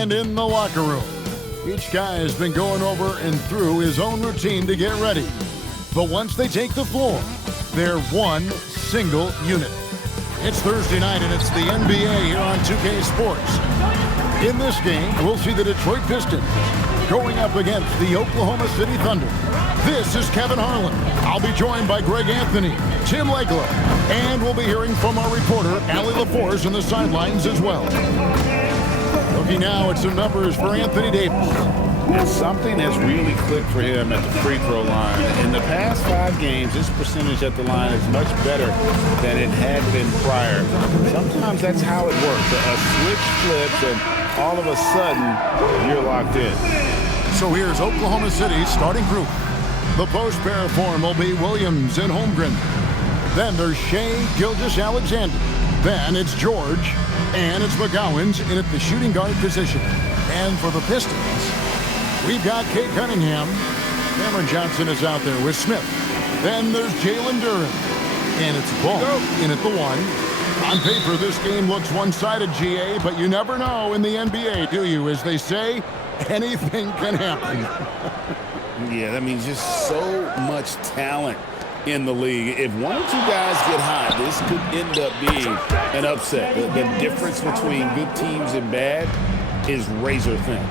And in the locker room, each guy has been going over and through his own routine to get ready. But once they take the floor, they're one single unit. It's Thursday night, and it's the NBA here on 2K Sports. In this game, we'll see the Detroit Pistons going up against the Oklahoma City Thunder. This is Kevin Harlan. I'll be joined by Greg Anthony, Tim Legler, and we'll be hearing from our reporter, Allie LaForce, on the sidelines as well. Looking now at some numbers for Anthony Davis. And something has really clicked for him at the free throw line. In the past 5 games, his percentage at the line is much better than it had been prior. Sometimes that's how it works. A switch flips, and all of a sudden, you're locked in. So here's Oklahoma City's starting group. The post pair form will be Williams and Holmgren. Then there's Shea Gilgeous-Alexander. Then it's George, and it's McGowan's in at the shooting guard position. And for the Pistons, we've got Kate Cunningham. Cameron Johnson is out there with Smith. Then there's Jalen Duren. And it's Ball in at the 1. On paper, this game looks one-sided, GA, but you never know in the NBA, do you? As they say, anything can happen. Yeah, that means just so much talent in the league. If one or two guys get hot, this could end up being an upset. The difference between good teams and bad is razor thin.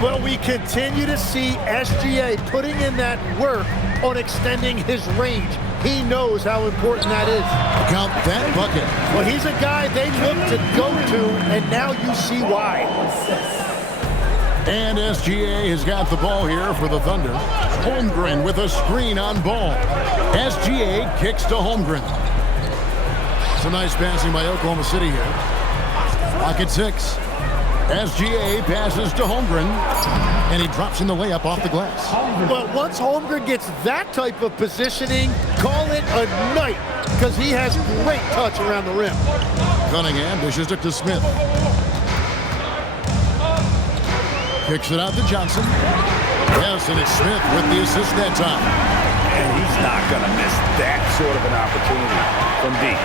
Well, we continue to see SGA putting in that work on extending his range. He knows how important that is. Count that bucket. Well, he's a guy they look to go to, and now you see why. And SGA has got the ball here for the Thunder. Holmgren with a screen on Ball. SGA kicks to Holmgren. Some nice passing by Oklahoma City here. Pocket 6. SGA passes to Holmgren, and he drops in the layup off the glass. Well, once Holmgren gets that type of positioning, call it a night, because he has great touch around the rim. Cunningham dishes it to Smith. Kicks it out to Johnson. Yes, and it's Smith with the assist that time. And he's not going to miss that sort of an opportunity from deep.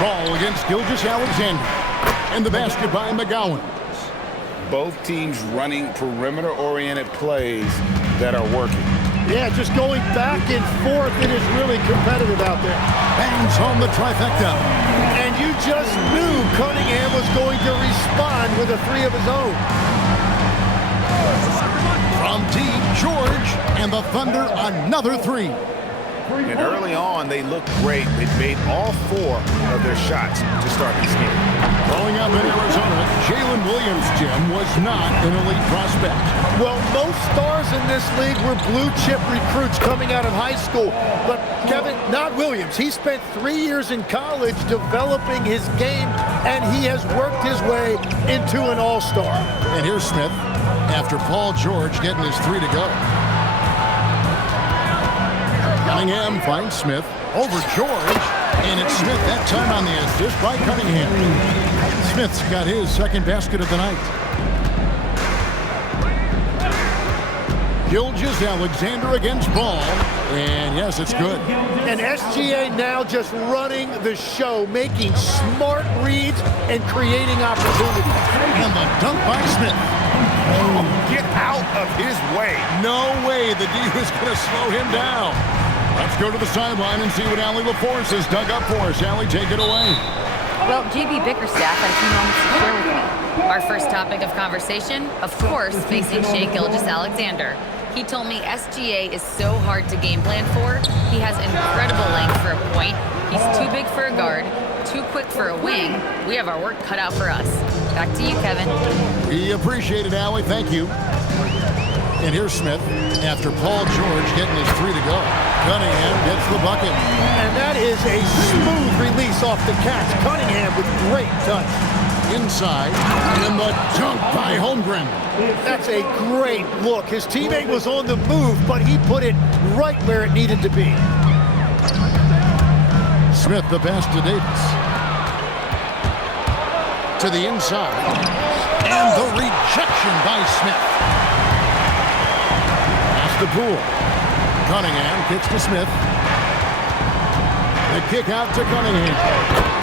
Ball against Gilgeous-Alexander. And the basket by McGowan. Both teams running perimeter-oriented plays that are working. Yeah, just going back and forth, it is really competitive out there. Bangs home the trifecta. And you just knew Cunningham was going to respond with a 3 of his own. From deep, George, and the Thunder another 3. And early on, they looked great. They made all 4 of their shots to start this game. Growing up in Arizona, Jalen Williams, Jim, was not an elite prospect. Well, most stars in this league were blue-chip recruits coming out of high school. But, Kevin, not Williams. He spent 3 years in college developing his game, and he has worked his way into an all-star. And here's Smith after Paul George getting his 3 to go. Cunningham finds Smith over George, and it's Smith that time on the assist by Cunningham. Smith's got his second basket of the night. Gilgeous-Alexander against Ball, and yes, it's good. And SGA now just running the show, making smart reads and creating opportunities. And the dunk by Smith. Oh, get out of his way. No way the D was going to slow him down. Let's go to the sideline and see what Allie LaForce has dug up for us. Allie, take it away. Well, JB Bickerstaff had a few moments to share with me. Our first topic of conversation, of course, facing Shea Gilgeous-Alexander. He told me SGA is so hard to game plan for. He has incredible length for a point. He's too big for a guard, too quick for a wing. We have our work cut out for us. Back to you, Kevin. We appreciate it, Allie. Thank you. And here's Smith after Paul George getting his 3 to go. Cunningham gets the bucket. And that is a smooth release off the catch. Cunningham with great touch. Inside, and the dunk by Holmgren. That's a great look. His teammate was on the move, but he put it right where it needed to be. Smith the pass to Davis. To the inside. And the rejection by Smith. Pass to Poole. Cunningham kicks to Smith. The kick out to Cunningham.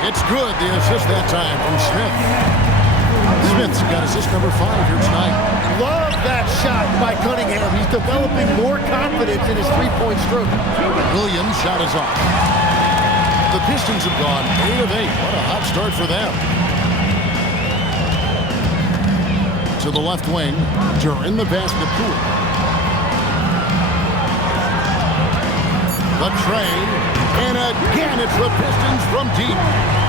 It's good. The assist that time from Smith. Smith's got assist number 5 here tonight. Love that shot by Cunningham. He's developing more confidence in his three-point stroke. Williams' shot is off. The Pistons have gone 8 of 8. What a hot start for them. To the left wing, Duran the basket Poole. The tray, and again it's the Pistons from deep.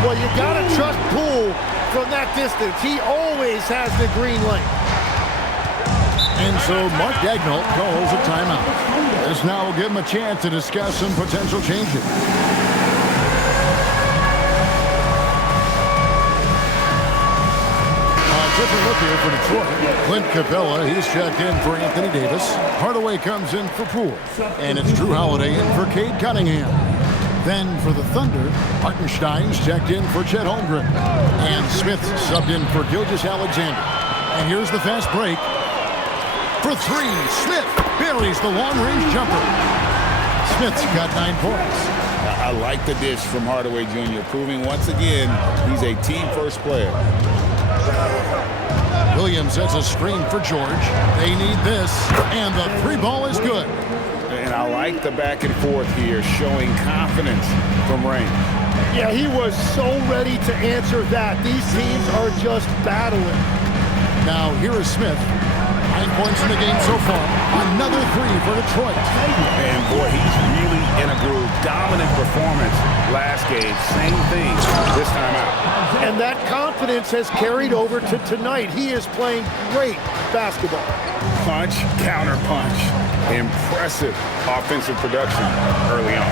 Well, you got to trust Poole from that distance. He always has the green light. And so Mark Daigneault calls a timeout. This now will give him a chance to discuss some potential changes. Different look here for Detroit. Clint Capella, he's checked in for Anthony Davis. Hardaway comes in for Poole. And it's Drew Holiday in for Cade Cunningham. Then for the Thunder, Hartenstein's checked in for Chet Holmgren. And Smith's subbed in for Gilgeous-Alexander. And here's the fast break. For 3, Smith buries the long-range jumper. Smith's got 9 points. I like the dish from Hardaway Jr., proving once again he's a team-first player. Williams sets a screen for George. They need this, and the 3 ball is good. And I like the back and forth here, showing confidence from Rain. Yeah, he was so ready to answer that. These teams are just battling. Now here is Smith. 9 points in the game so far. Another 3 for Detroit. And boy, he's really in a groove. Dominant performance last game. Same thing this time out. And that confidence has carried over to tonight. He is playing great basketball. Punch, counter punch. Impressive offensive production early on.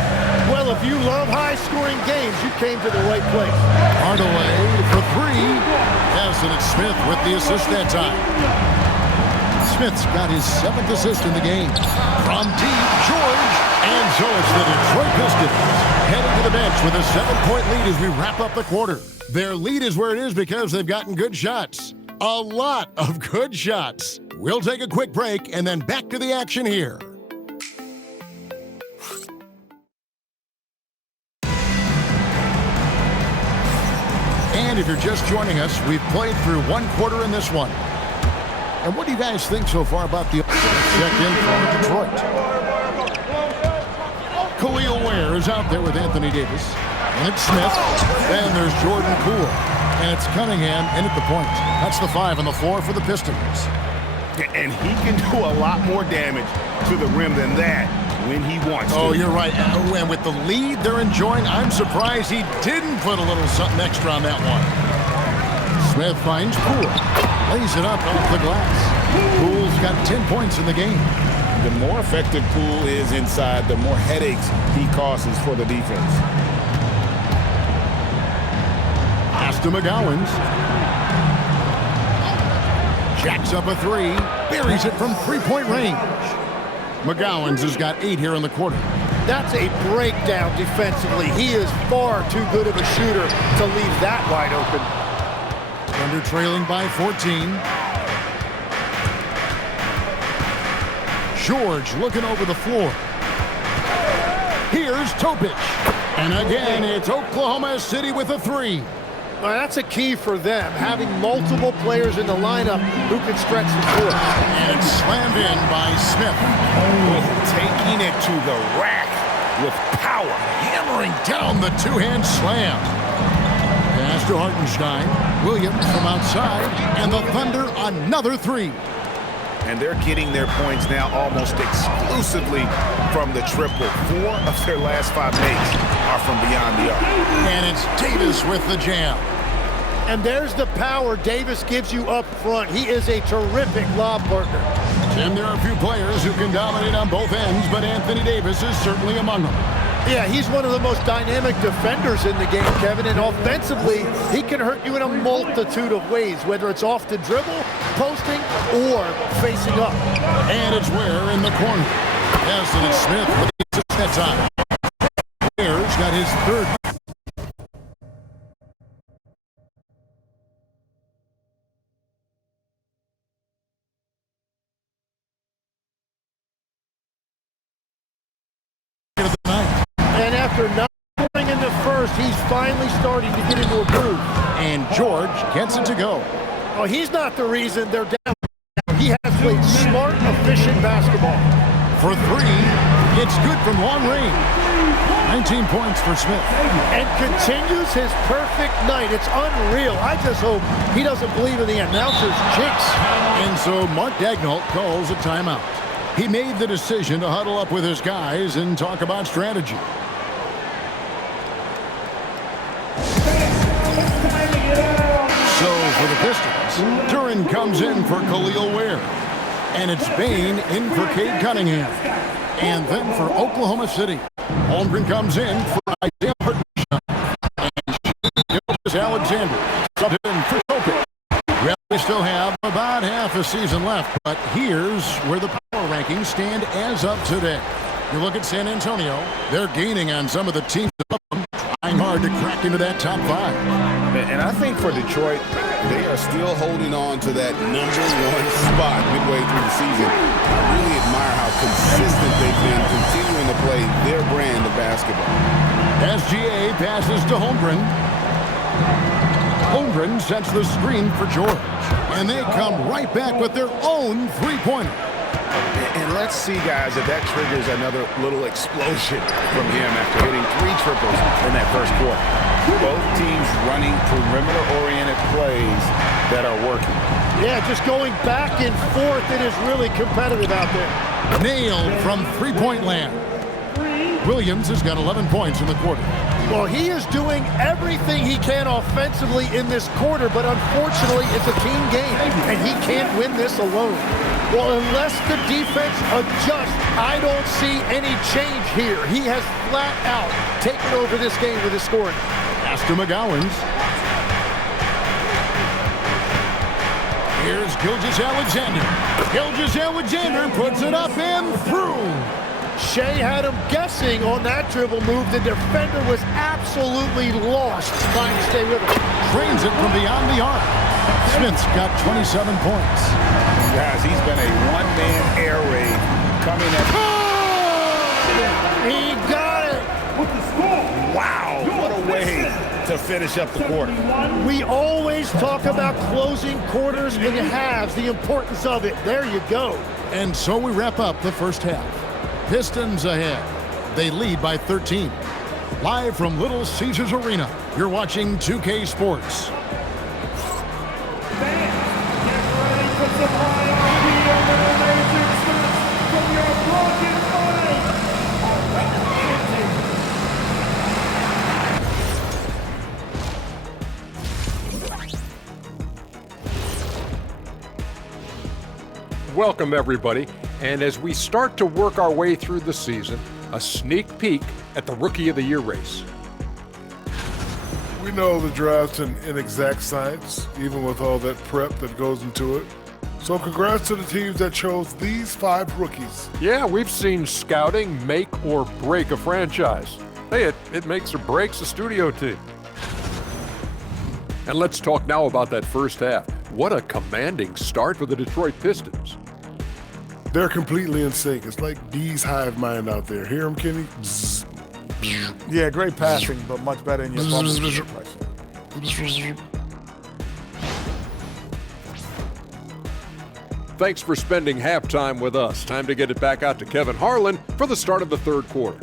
Well, if you love high-scoring games, you came to the right place. Hardaway for 3. Yes, and it's Smith with the assist that time. Smith's got his 7th assist in the game. From deep, George. And so it's the Detroit Pistons heading to the bench with a 7-point lead as we wrap up the quarter. Their lead is where it is because they've gotten good shots. A lot of good shots. We'll take a quick break and then back to the action here. And if you're just joining us, we've played through 1 quarter in this one. And what do you guys think so far about the checked in from Detroit? Khalil Ware is out there with Anthony Davis. And it's Smith. Then there's Jordan Poole. And it's Cunningham in at the point. That's the 5 on the floor for the Pistons. And he can do a lot more damage to the rim than that when he wants to. Oh, you're right. And with the lead they're enjoying, I'm surprised he didn't put a little something extra on that one. Smith finds Poole. Lays it up off the glass. Poole's got 10 points in the game. The more effective Poole is inside, the more headaches he causes for the defense. Pass to McGowens. Jacks up a 3. Buries it from 3-point range. McGowens has got 8 here in the quarter. That's a breakdown defensively. He is far too good of a shooter to leave that wide open. Thunder trailing by 14. George looking over the floor. Here's Topic. And again, it's Oklahoma City with a 3. Well, that's a key for them, having multiple players in the lineup who can stretch the floor. And it's slammed in by Smith. Taking it to the rack with power. Hammering down the 2-hand slam. Pass to Hartenstein. Williams from outside. And the Thunder another 3. And they're getting their points now almost exclusively from the triple. 4 of their last 5 makes are from beyond the arc. And it's Davis with the jam. And there's the power Davis gives you up front. He is a terrific lob partner. Tim, there are a few players who can dominate on both ends, but Anthony Davis is certainly among them. Yeah, he's one of the most dynamic defenders in the game, Kevin, and offensively, he can hurt you in a multitude of ways, whether it's off the dribble, posting, or facing up. And it's Ware in the corner. Yes, and it's Smith with the assist that time. Ware's got his 3rd. And after not scoring in in the first, he's finally starting to get into a groove. And George gets it to go. Oh, he's not the reason they're down. He has played smart, efficient basketball. For three, it's good from long range. 19 points for Smith. And continues his perfect night. It's unreal. I just hope he doesn't believe in the announcer's jinx. And so Mark Daigneault calls a timeout. He made the decision to huddle up with his guys and talk about strategy. So for the Pistons, Duran comes in for Khalil Ware. And it's Bain in for Cade Cunningham. And then for Oklahoma City, Holmgren comes in for Isaiah Hartenstein. And Gilgeous Alexander subbed in for Topic. Well, we still have about half a season left, but here's where the power rankings stand as of today. You look at San Antonio, they're gaining on some of the teams above them, trying hard to crack into that top five. And I think for Detroit, they are still holding on to that #1 spot midway through the season. I really admire how consistent they've been continuing to play their brand of basketball. SGA passes to Holmgren. Holmgren sets the screen for George. And they come right back with their own three-pointer. And let's see, guys, if that triggers another little explosion from him after hitting 3 triples in that first quarter. Both teams running perimeter-oriented plays that are working. Yeah, just going back and forth. It is really competitive out there. Nailed from three-point land. Williams has got 11 points in the quarter. Well, he is doing everything he can offensively in this quarter, but unfortunately, it's a team game, and he can't win this alone. Well, unless the defense adjusts, I don't see any change here. He has flat out taken over this game with his scoring. Pass to McGowans. Here's Gilgeous Alexander. Gilgeous Alexander puts it up and through. Shea had him guessing on that dribble move. The defender was absolutely lost trying to stay with him. Trains it from beyond the arc. Smith's got 27 points. Guys, he's been a one-man air raid coming at... He got it! With the score! Wow, what a way to finish up the quarter. We always talk about closing quarters and halves, the importance of it. There you go. And so we wrap up the first half. Pistons ahead. They lead by 13. Live from Little Caesars Arena, you're watching 2K Sports. Welcome, everybody. And as we start to work our way through the season, a sneak peek at the Rookie of the Year race. We know the draft's an inexact science, even with all that prep that goes into it. So congrats to the teams that chose these 5 rookies. Yeah, we've seen scouting make or break a franchise. Hey, it makes or breaks a studio team. And let's talk now about that first half. What a commanding start for the Detroit Pistons. They're completely in sync. It's like D's hive mind out there. Hear him, Kenny? Yeah, great passing, but much better in your bubble. Thanks for spending halftime with us. Time to get it back out to Kevin Harlan for the start of the third quarter.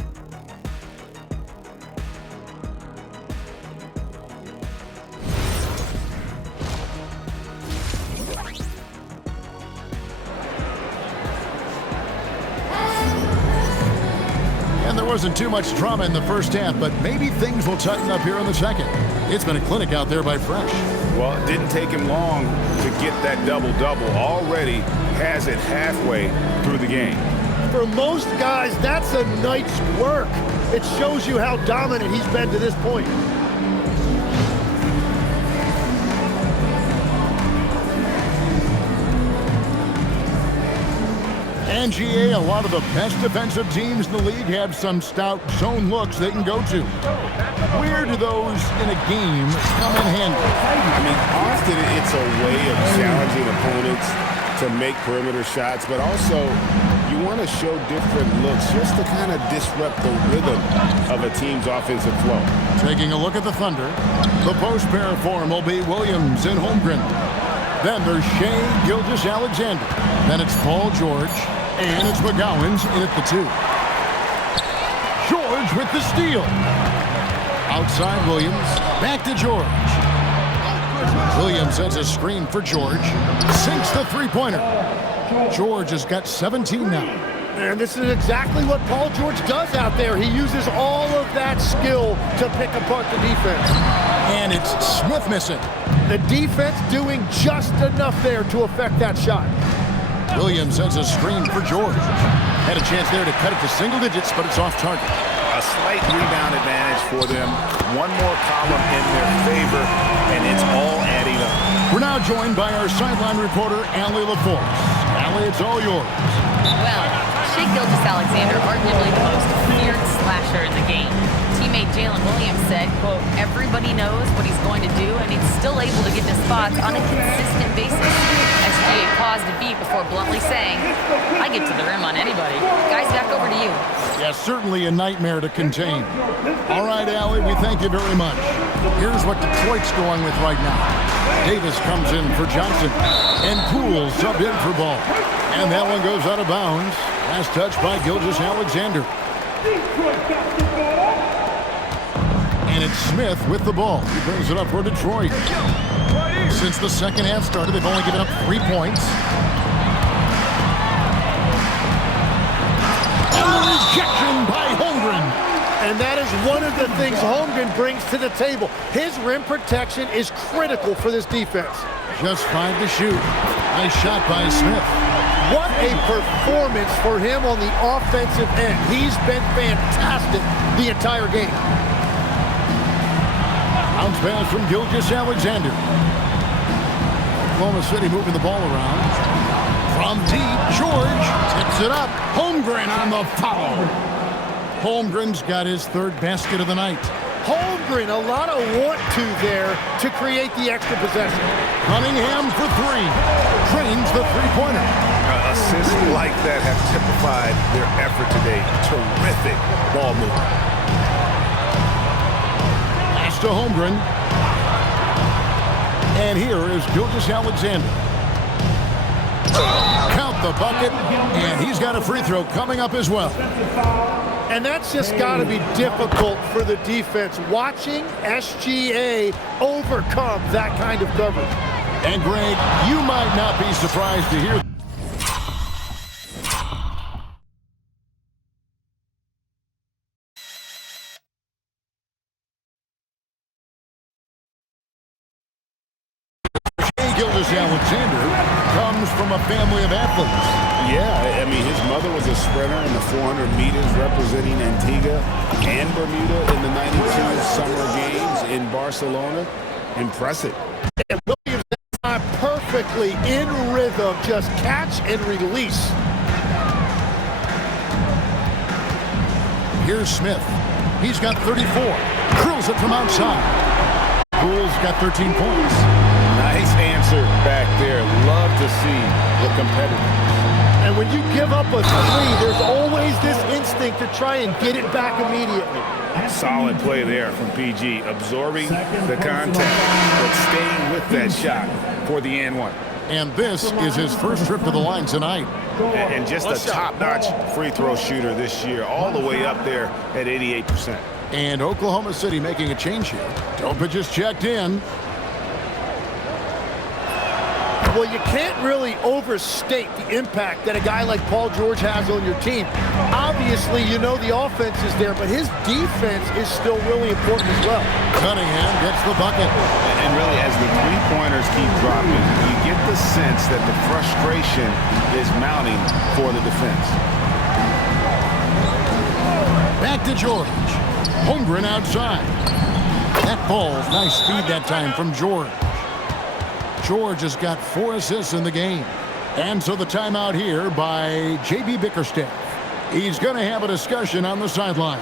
Wasn't too much drama in the first half, but maybe things will tighten up here in the second. It's been a clinic out there by Fresh. Well, it didn't take him long to get that double-double. Already has it halfway through the game. For most guys, that's a night's work. It shows you how dominant he's been to this point. NGA, a lot of the best defensive teams in the league have some stout zone looks they can go to. Where do those in a game come in handy? I mean, often it's a way of challenging opponents to make perimeter shots, but also You want to show different looks just to kind of disrupt the rhythm of a team's offensive flow. Taking a look at the Thunder, the post pair form will be Williams and Holmgren. Then there's Shea Gilgeous-Alexander. Then it's Paul George, and it's McGowan's in at the 2. George with the steal. Outside Williams, back to George. Williams sends a screen for George. Sinks the three-pointer. George has got 17 now. And this is exactly what Paul George does out there. He uses all of that skill to pick apart the defense. And it's Smith missing. The defense doing just enough there to affect that shot. Williams sends a screen for George. Had a chance there to cut it to single digits, but it's off target. A slight rebound advantage for them. One more column in their favor, and it's all adding up. We're now joined by our sideline reporter, Allie LaForce. Allie, it's all yours. Well, Shea Gilgeous-Alexander, arguably the most feared slasher in the game. Teammate Jalen Williams said, quote, everybody knows what he's going to do, and he's still able to get to spots on a consistent basis. SGA paused a beat before bluntly saying, I get to the rim on anybody. Guys, back over to you. Yeah, certainly a nightmare to contain. All right, Allie, we thank you very much. Here's what Detroit's going with right now. Davis comes in for Johnson, and Poole subbed in for Ball. And that one goes out of bounds. Last touch by Gilgeous-Alexander. And it's Smith with the ball. He brings it up for Detroit. Since the second half started, they've only given up 3 points. And the rejection by Holmgren. And that is one of the things Holmgren brings to the table. His rim protection is critical for this defense. Just 5 to shoot. Nice shot by Smith. What a performance for him on the offensive end. He's been fantastic the entire game. Bounce pass from Gilgeous-Alexander. Oklahoma City moving the ball around. From deep, George tips it up. Holmgren on the foul. Holmgren's got his 3rd basket of the night. Holmgren, a lot of want-to there to create the extra possession. Cunningham for 3. Drains the three-pointer. Assists like that have typified their effort today. Terrific ball movement. Pass to Holmgren. And here is Gilgeous-Alexander. Count the bucket, and he's got a free throw coming up as well. And that's just got to be difficult for the defense, watching SGA overcome that kind of coverage. And Greg, you might not be surprised to hear Gilgeous-Alexander comes from a family of athletes. Yeah, I mean, his mother was a sprinter in the 400 meters representing Antigua and Bermuda in the 92 Summer Games in Barcelona. Impressive. And Williams perfectly in rhythm, just catch and release. Here's Smith. He's got 34. Drills it from outside. Poole's got 13 points. Nice answer back there. Love to see the competitors. And when you give up a 3, there's always this instinct to try and get it back immediately. Solid play there from PG, absorbing the contact, but staying with that shot for the and one. And this is his first trip to the line tonight. And just a top-notch free throw shooter this year, all the way up there at 88%. And Oklahoma City making a change here. Dopa just checked in. Well, you can't really overstate the impact that a guy like Paul George has on your team. Obviously, you know the offense is there, but his defense is still really important as well. Cunningham gets the bucket. And really, as the three-pointers keep dropping, you get the sense that the frustration is mounting for the defense. Back to George. Holmgren outside. That ball, nice speed that time from George. George has got 4 assists in the game. And so the timeout here by J.B. Bickerstaff. He's going to have a discussion on the sideline.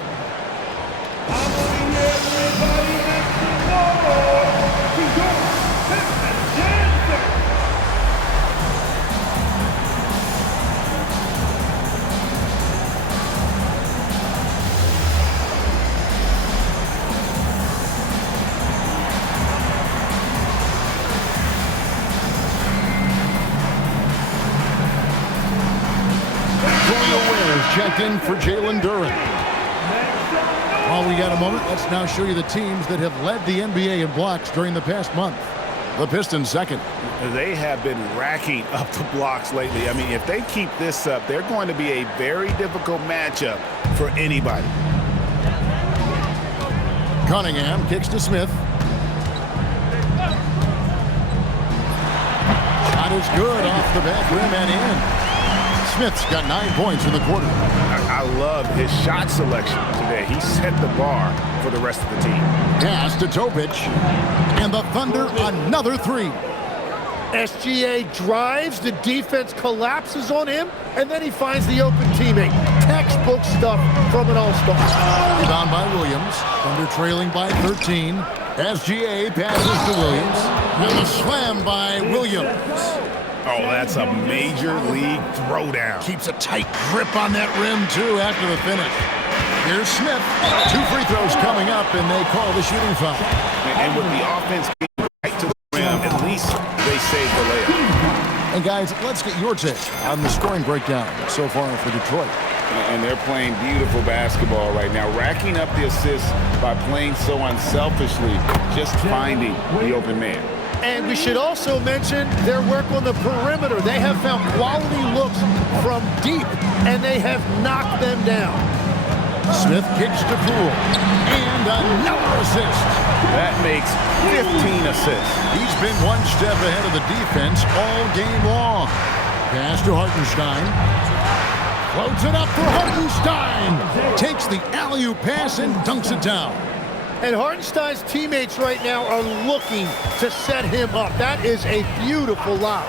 in for Jalen Duren. While we got a moment, let's now show you the teams that have led the NBA in blocks during the past month. The Pistons second. They have been racking up the blocks lately. I mean, if they keep this up, they're going to be a very difficult matchup for anybody. Cunningham kicks to Smith. Shot is good off the back rim and in. Smith's got 9 points in the quarter. I love his shot selection today. He set the bar for the rest of the team. Pass to Topic. And the Thunder, another 3. SGA drives, the defense collapses on him, and then he finds the open teammate. Textbook stuff from an all-star. Rebound by Williams. Thunder trailing by 13. SGA passes to Williams. And a slam by Williams. Oh, that's a major league throwdown. Keeps a tight grip on that rim, too, after the finish. Here's Smith. 2 free throws coming up, and they call the shooting foul. And with the offense being right to the rim, at least they save the layup. And, guys, let's get your take on the scoring breakdown so far for Detroit. And they're playing beautiful basketball right now, racking up the assists by playing so unselfishly, just finding the open man. And we should also mention their work on the perimeter. They have found quality looks from deep, and they have knocked them down. Smith kicks to Poole. And another assist. That makes 15 assists. He's been one step ahead of the defense all game long. Pass to Hartenstein. Floats it up for Hartenstein. Takes the alley-oop pass and dunks it down. And Hartenstein's teammates right now are looking to set him up. That is a beautiful lob.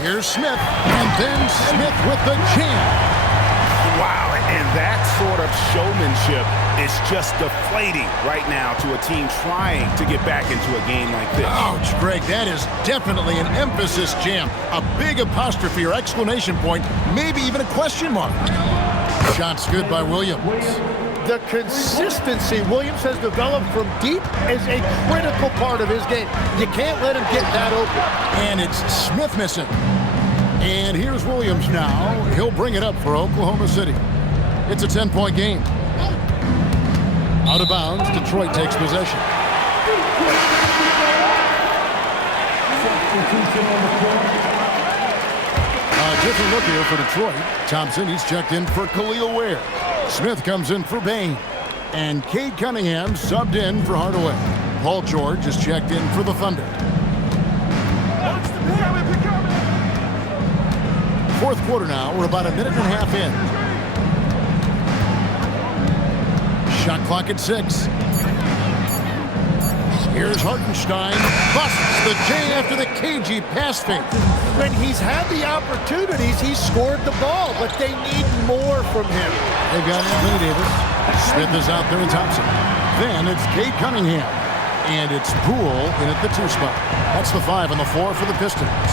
Here's Smith, and then Smith with the jam. Wow, and that sort of showmanship is just deflating right now to a team trying to get back into a game like this. Ouch, Greg, that is definitely an emphasis jam. A big apostrophe or exclamation point, maybe even a question mark. Shot's good by Williams. The consistency Williams has developed from deep is a critical part of his game. You can't let him get that open. And it's Smith missing. And here's Williams now. He'll bring it up for Oklahoma City. It's a 10-point game. Out of bounds, Detroit takes possession. A different look here for Detroit. Thompson, he's checked in for Khalil Ware. Smith comes in for Bain. And Cade Cunningham subbed in for Hardaway. Paul George is checked in for the Thunder. Fourth quarter now. We're about a minute and a half in. Shot clock at 6. Here's Hartenstein. Busts the J after the cagey pass fake. When he's had the opportunities, he's scored the ball, but they need more from him. They've got Anthony Davis. Smith is out there with Thompson. Then it's Cade Cunningham. And it's Poole in at the 2 spot. That's the 5 and the 4 for the Pistons.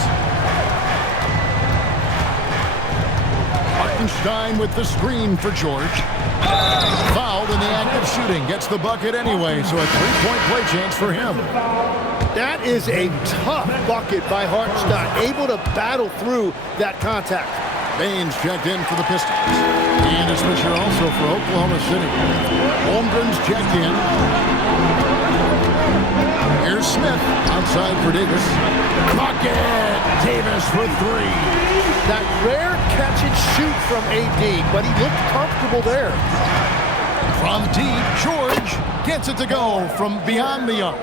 Hartenstein with the screen for George. Fouled in the act of shooting. Gets the bucket anyway, so a 3-point play chance for him. That is a tough bucket by Hartenstein, able to battle through that contact. Baines checked in for the Pistons. And a switcher also for Oklahoma City. Holmgren's checked in. Here's Smith outside for Davis. Bucket! Davis for 3. That rare catch and shoot from AD, but he looked comfortable there. From deep, George gets it to go from beyond the arc.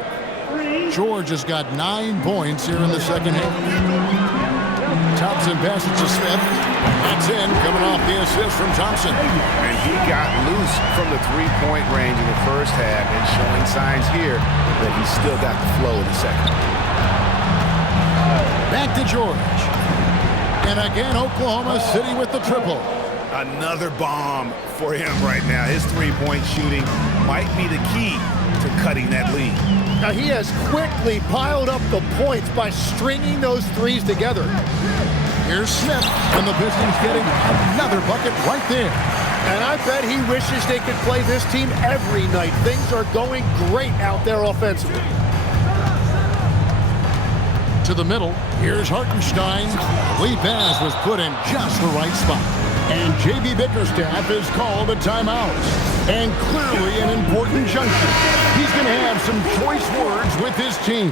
George has got 9 points here in the second half. Thompson passes to Smith. That's in, coming off the assist from Thompson. And he got loose from the 3-point range in the first half and showing signs here that he's still got the flow in the second. Back to George. And again, Oklahoma City with the triple. Another bomb for him right now. His 3-point shooting might be the key to cutting that lead. Now he has quickly piled up the points by stringing those threes together. Here's Smith, and the Pistons getting another bucket right there. And I bet he wishes they could play this team every night. Things are going great out there offensively. To the middle, here's Hartenstein. Lead pass was put in just the right spot. And JB Bickerstaff is called a timeout. And clearly an important junction. He's going to have some choice words with his team.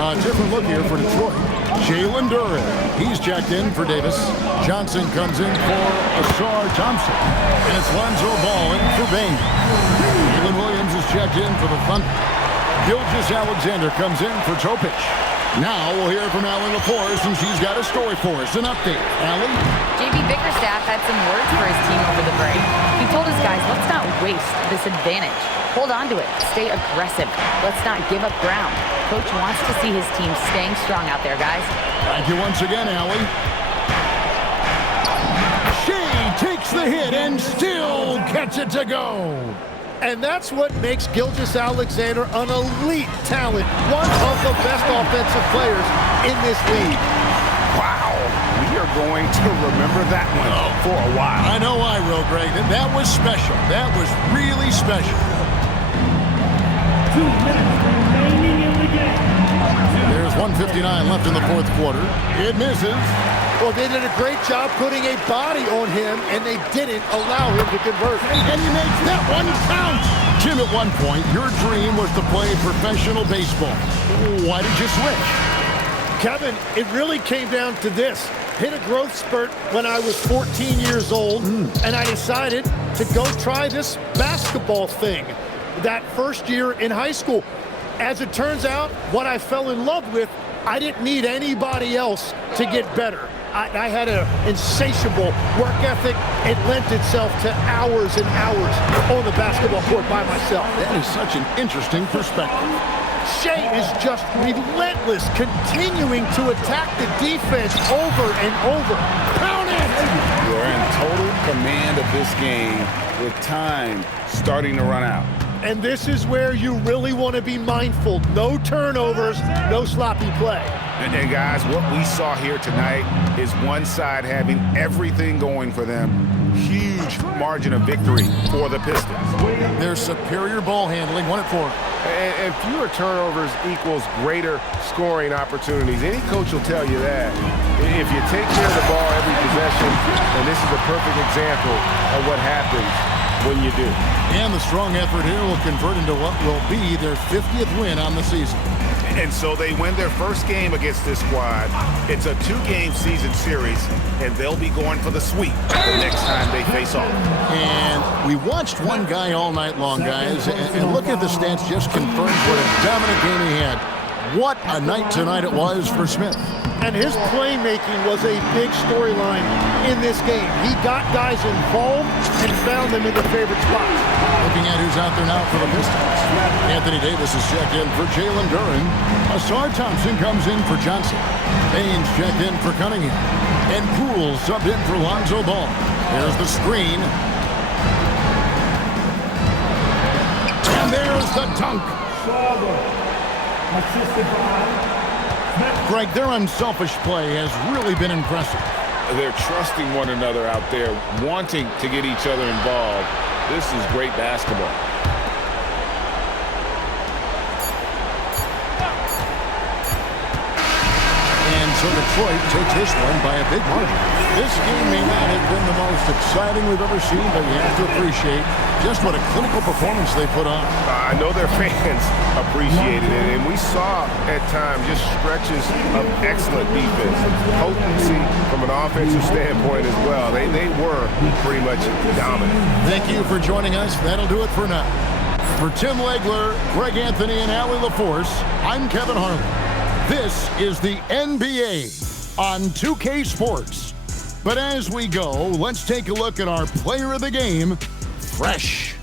A different look here for Detroit. Jalen Duren, he's checked in for Davis. Johnson comes in for Asar Thompson. And it's Lonzo Ball in for Bain. Jalen Williams is checked in for the Thunder. Gilgeous-Alexander comes in for Topic. Now we'll hear from Allie LaForce, and she's got a story for us. An update. Allie? JB Bickerstaff had some words for his team over the break. He told his guys, let's not waste this advantage. Hold on to it. Stay aggressive. Let's not give up ground. Coach wants to see his team staying strong out there, guys. Thank you once again, Allie. Shea takes the hit and still gets it to go. And that's what makes Gilgeous-Alexander an elite talent, one of the best offensive players in this league. Wow, we are going to remember that one for a while. I know I will, Greg. That was special. That was really special. 2 minutes remaining in the game. There's 1:59 left in the fourth quarter. It misses. Well, they did a great job putting a body on him, and they didn't allow him to convert. And he makes that one count. Jim, at one point, your dream was to play professional baseball. Why did you switch? Kevin, it really came down to this. Hit a growth spurt when I was 14 years old, and I decided to go try this basketball thing that first year in high school. As it turns out, what I fell in love with, I didn't need anybody else to get better. I had an insatiable work ethic. It lent itself to hours and hours on the basketball court by myself. That is such an interesting perspective. Shea is just relentless, continuing to attack the defense over and over. Count it! You're in total command of this game with time starting to run out. And this is where you really want to be mindful. No turnovers, no sloppy play. And guys, what we saw here tonight is one side having everything going for them. Huge margin of victory for the Pistons. Their superior ball handling won it for them. And fewer turnovers equals greater scoring opportunities. Any coach will tell you that. If you take care of the ball every possession, and this is a perfect example of what happens when you do. And the strong effort here will convert into what will be their 50th win on the season. And so they win their first game against this squad. It's a 2-game season series, and they'll be going for the sweep the next time they face off. And we watched one guy all night long, guys, and look at the stats just confirmed what a dominant game he had. What a night tonight it was for Smith. And his playmaking was a big storyline in this game. He got guys involved and found them in their favorite spots. Looking at who's out there now for the Pistons. Anthony Davis is checked in for Jalen Duren. Asar Thompson comes in for Johnson. Baines checked in for Cunningham. And Poole subbed in for Lonzo Ball. There's the screen. And there's the dunk. Assisted by Greg, their unselfish play has really been impressive. They're trusting one another out there, wanting to get each other involved. This is great basketball. And so Detroit takes this one by a big margin. This game may not have been the most exciting we've ever seen, but you have to appreciate just what a clinical performance they put on. I know their fans appreciated it, and we saw at times just stretches of excellent defense, potency from an offensive standpoint as well. They were pretty much dominant. Thank you for joining us. That'll do it for now. For Tim Legler, Greg Anthony, and Allie LaForce, I'm Kevin Harlan. This is the NBA on 2K Sports. But as we go, let's take a look at our player of the game, Fresh.